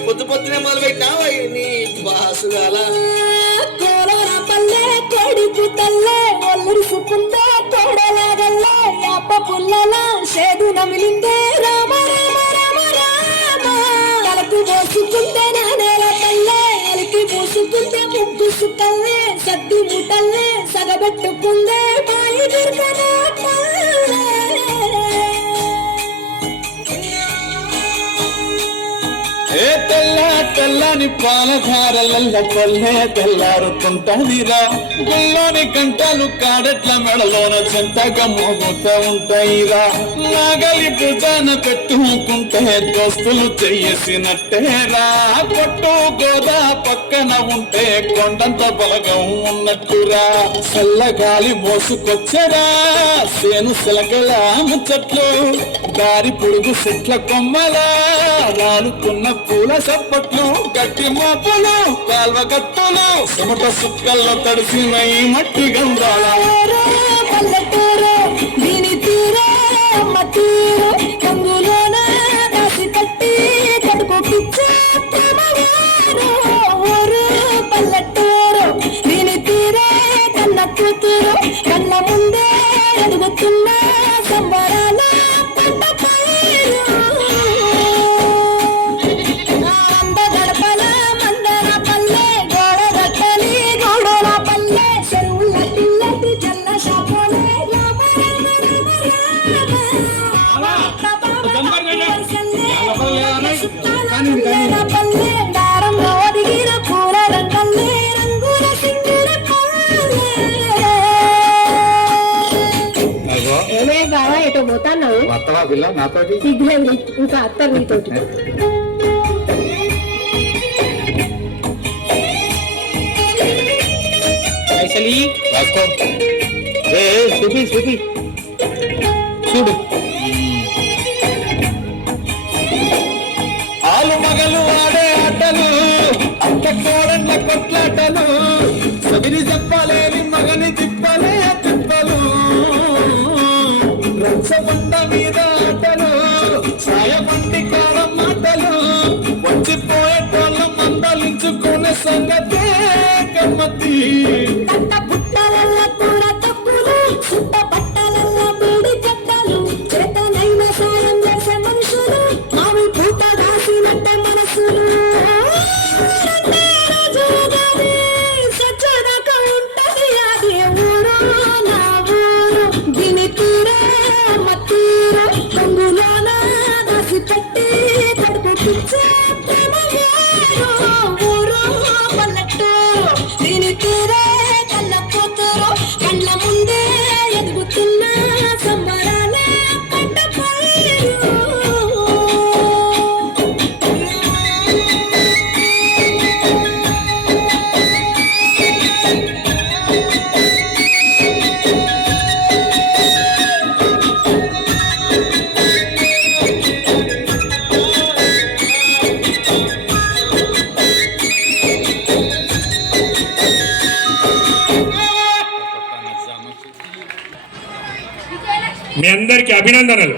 పొద్దు పొద్దునే మొదలు పెట్టినావా నీ బాసుగాల పల్లె కొడుకు తల్లే ఒల్లరుసుకుందే తోడలాగల్లే యాప పుల్లల షేదు నమిలిందే రామ రామ రామ రామ తలకు పోసుకుందే నానేల పల్లె అలికి పోసుకుందే ముగ్గు సుక్కల్లే సద్దు ముటల్లే సగబెట్టుకుందే బాయి దుర్గనా ఏ తెల్లని పాలధారలల్ల పల్లె తెల్లారుతుంటదిరా గుల్లోని కంటలు కాడెట్ల మెడలోన చెంతగా మోగుతూ ఉంటాయిరా నాగలి భుజాన పెట్టుకుంటే దోస్తులు చెయ్యేసినట్టేరా పొట్టు గోదా పక్కన ఉంటే కొండంత బలగం ఉన్నట్టురా చల్లగాలి మోసుకొచ్చరా సేను సిలకల ముచ్చట్లు దారి పొడుగు చెట్ల కొమ్మలా రాలుతున్న పూల చప్పట్లు గట్టి మోపులు కాల్వ గట్టులు చెమట సుక్కల్లో తడిసిన ఈ మట్టి గంధాల పల్లెటూరు దీని తీరే అమ్మ తీరు కంగులోన దాసి కట్టి కడుపు పిచ్చే ఊరు పల్లెటూరు దీని తీరే కన్న కూతురు కన్న ముందే ఎదుగుతున్న సంబరాల పంట పైరు ఎటో పోతాన్నావు సిగ్గులండి ఇంకా అత్తరు నీతోటి చూడు ఆలు మగలు ఆడే ఆటలు అక్క కోడళ్ళ కొట్లాటలు సదిరి చెప్పలేని మగని తిప్పలే తిప్పలు రచ్చబండ మీద ఆటలు సాయబండి కాలం మాటలు వచ్చిపోయేటోళ్ళ మందలించుకునే సంగతే గమ్మతి మీ అందరికీ అభినందనలు.